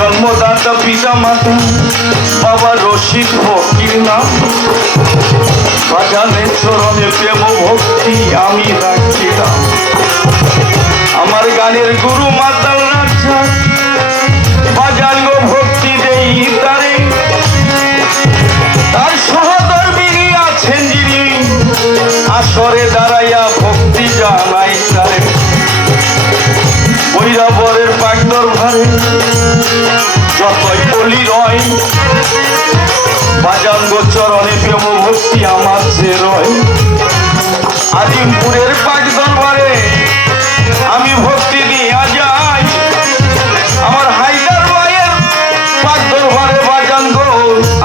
জন্মদাতা পিতা মাতা, বাবা রশিদ ফকির নাম বাজানের চরণে প্রেম ভক্তি আমি রাখিলাম। আমার গানের গুরু মাতাল রাজা বাজান গো ভক্তি দেই তারে। তার সহধর্মিনী আছেন যিনি, আসরে দাঁড়াইয়া ভক্তি জানাই তারে। বৈরাবরের পাগদর ভারে যতই বলি রয়, বাজান গো চরণে প্রেম ভক্তি আমার যে রয়। আজিমপুরের পাক দরবারে আমি ভক্তি দিয়া যাই। আমার হাইদার ভাইয়ের পাক দরবারে বাজান গো,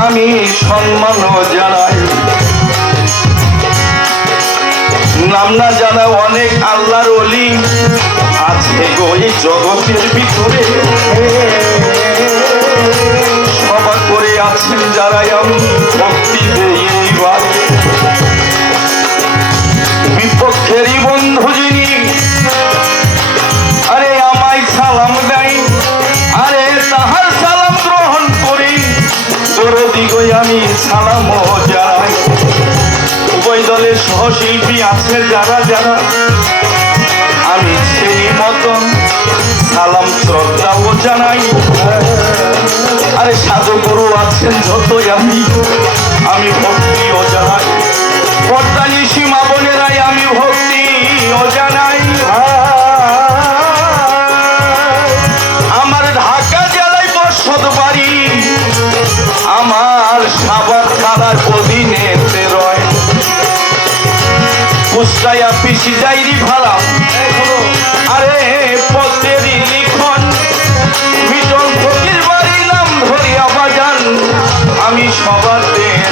আমি সম্মান জানাই। নাম না জানা অনেক আল্লাহর অলি এই জগতের ভিতরে। সভা করে আছেন যারাই আমি, ভক্তি দেই এইবার বিপক্ষেরই বন্ধু যিনি, আরে আমায় সালাম দেয়, আরে তাহার সালাম গ্রহণ করি। দরদি গই আমি সালাম জানাই। উভয় দলের সহশিল্পী আছে যারা যারা। আমি মতন সালাম শ্রদ্ধাও জানাই। আরে সাধু গুরু আছেন আমি আমি। আমি সবাতে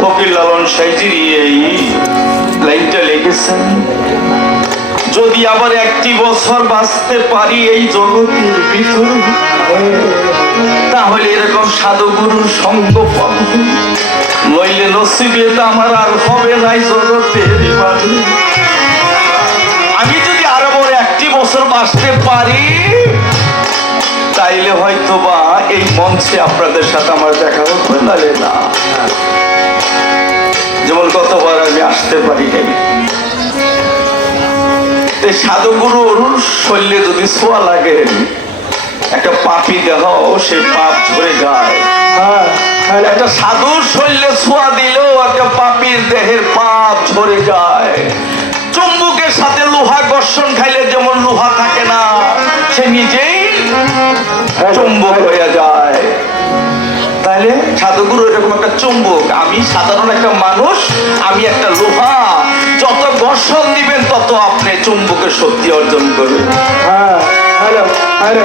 ফকির লালন সাইজিরি এই লাইনটা লিখেছেন, যদি আবার একটি বছর বাঁচতে পারি এই জগতের ভিতরে, তাহলে এরকম সাধুগুরুর সঙ্গ পাব। নইলে নসিবে তো আমার আর হবে নাই জগতের আমি যদি আরও বড় একটি বছর বাঁচতে পারি, তাইলে হয়তো বা এই মঞ্চে আপনাদের সাথে আমার দেখা নালে না। যেমন কতবার আমি আসতে পারি নাই সাধুগুরুর শরীরে যদি ছোঁয়া লাগে একটা পাপি দেহ সে পাপ ধরে যায়। হ্যাঁ, একটা সাধুর শরীরে ছোঁয়া দিলেও একটা পাপির দেহের পাপ ঝরে যায়। চুম্বুকের সাথে লোহা ঘর্ষণ খাইলে যেমন লোহা থাকে না সে নিজেই হ্যাঁ, চুম্বক হয়ে যায়। তাহলে সাধুগুরু এরকম লোক, আমি সাধারণ একটা মানুষ, আমি একটা লোহা। যত ঘর্ষণ দিবেন, তত আপনি চুম্বকের শক্তি অর্জন করবেন। হ্যাঁ হ্যালো হ্যালো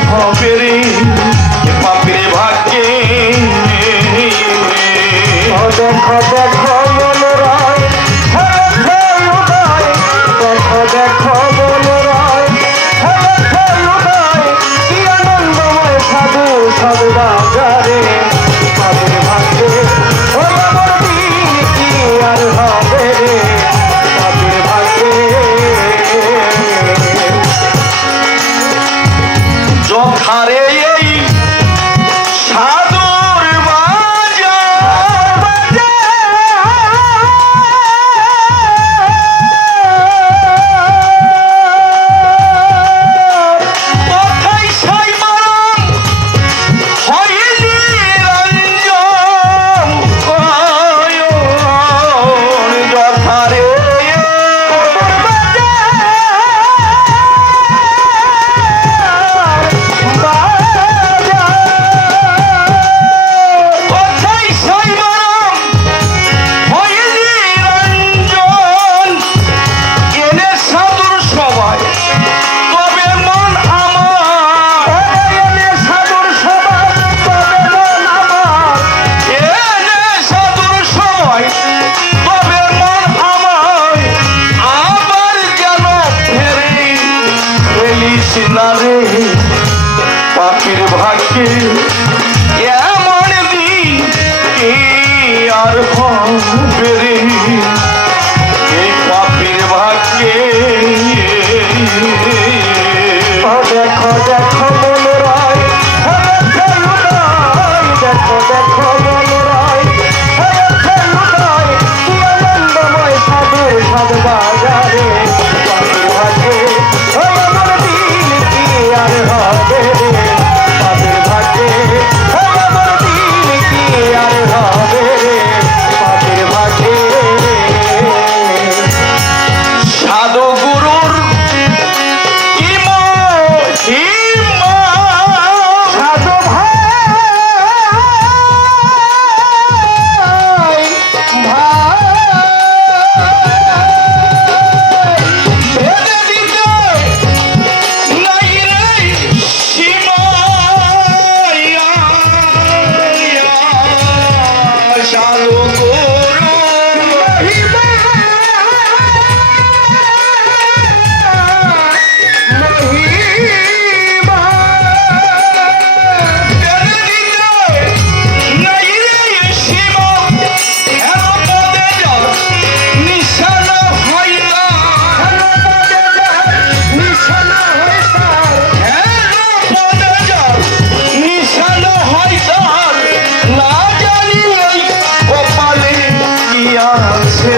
Paul. আছে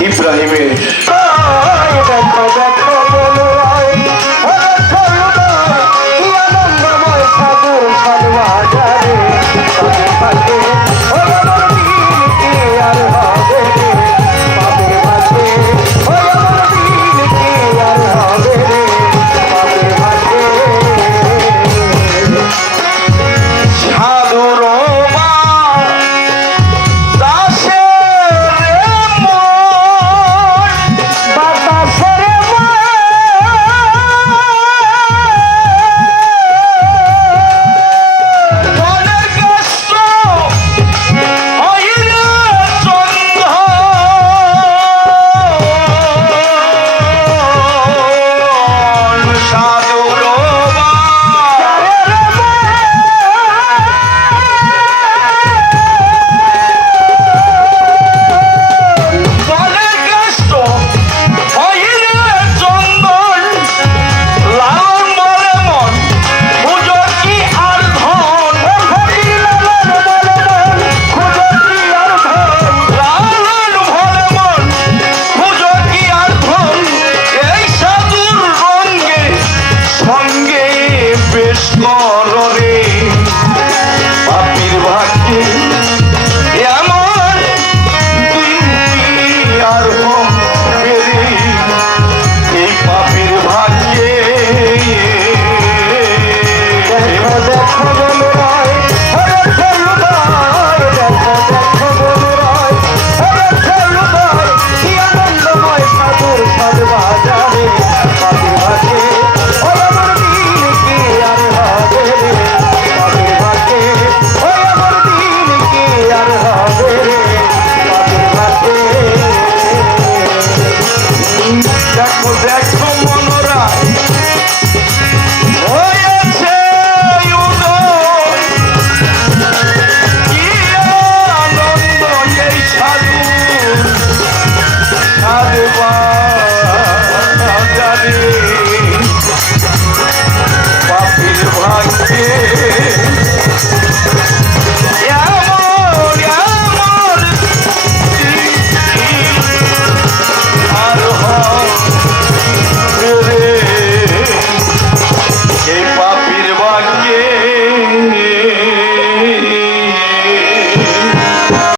İbrahim'i. Ah, ah, ah,